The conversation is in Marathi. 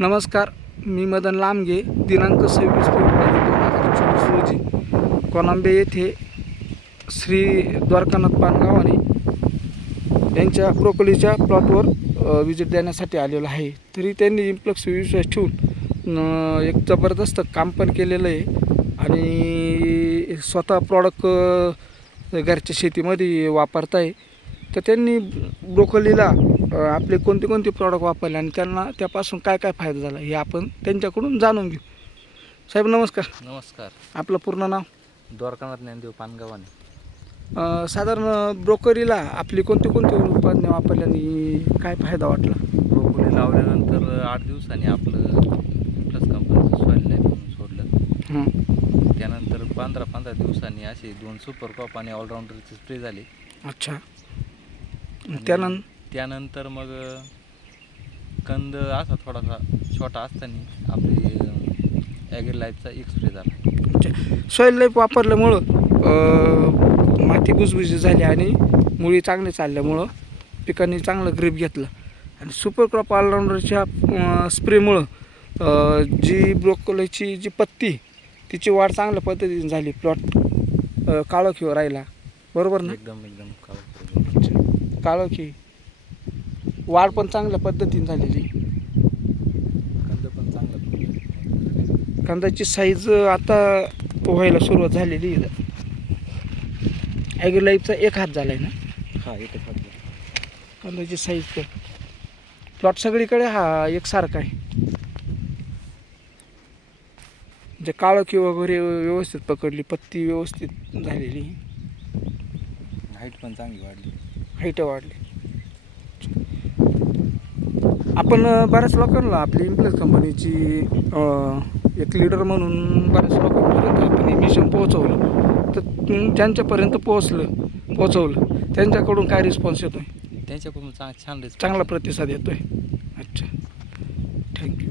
नमस्कार मी मदन लांबगे दिनांक सव्वीस फेब्रुवारी दोन हजार चोवीस रोजी. कोनांबे येथे श्री द्वारकानाथ पानगावाने यांच्या ब्रोकोलीच्या प्लॉटवर विजिट देण्यासाठी आलेलो आहे. तरी त्यांनी इम्प्लक्स विश्वास ठेवून एक जबरदस्त काम पण केलेलं आहे आणि स्वतः प्रॉडक्ट घरच्या शेतीमध्ये वापरत आहे तर त्यांनी ब्रोकोलीला आपले कोणते कोणते प्रॉडक्ट वापरले आणि त्यांना त्यापासून काय काय फायदा झाला हे आपण त्यांच्याकडून जाणून घेऊ. साहेब नमस्कार. नमस्कार. आपलं पूर्ण नाव? द्वारकानाथ ज्ञानदेव पानगावाने अ, साधारण ब्रोकरीला आपली कोणती कोणती उत्पादने वापरल्याने काय फायदा वाटला? ब्रोकोली लावल्यानंतर आठ दिवसांनी आपलं प्लस कंपनीचं सॉईल लाईफ म्हणून सोडलं. हं. त्यानंतर पंधरा पंधरा दिवसांनी असे दोन सुपर क्रॉप आणि ऑलराऊंडरचे स्प्रे झाले. अच्छा. त्यानंतर त्यानंतर मग कंद असा थोडासा छोटा असताना आपली ॲग्री लाईफचा एक स्प्रे झाला सॉईल लाईफ वापरल्यामुळं माती भुसभुशीत झाली आणि मुळी चांगली चालल्यामुळं पिकांनी चांगलं ग्रीप घेतलं. आणि सुपर क्रॉप ऑलराऊंडरच्या स्प्रेमुळं जी ब्रोकोलीची जी पत्ती तिची वाढ चांगल्या पद्धतीने झाली. प्लॉट काळं किंवा राहिला. बरोबर ना? एकदम एकदम काळं अच्छा. काळं की वाढ पण चांगल्या पद्धतीने झालेली. कंद पण चांगला कांद्याची साईज आता व्हायला सुरुवात झालेली ॲग्री लाईफचा एक हात झाला आहे ना? हा एकच हात झाला. कांद्याची साईज तर प्लॉट सगळीकडे हा एकसारखा आहे. म्हणजे काळं किंवा वगैरे व्यवस्थित पकडली पत्ती व्यवस्थित झालेली. हाईट पण चांगली वाढली. हाईट वाढली. आपण बऱ्याच लोकांना आपली इम्प्लेस कंपनीची एक लीडर म्हणून बऱ्याच लोकांपर्यंत आपण हे मिशन पोहोचवलं. तर ज्यांच्यापर्यंत पोहोचलं पोहोचवलं त्यांच्याकडून काय रिस्पॉन्स येतो आहे त्यांच्याकडून चांग छान चांगला प्रतिसाद येतो आहे अच्छा थँक्यू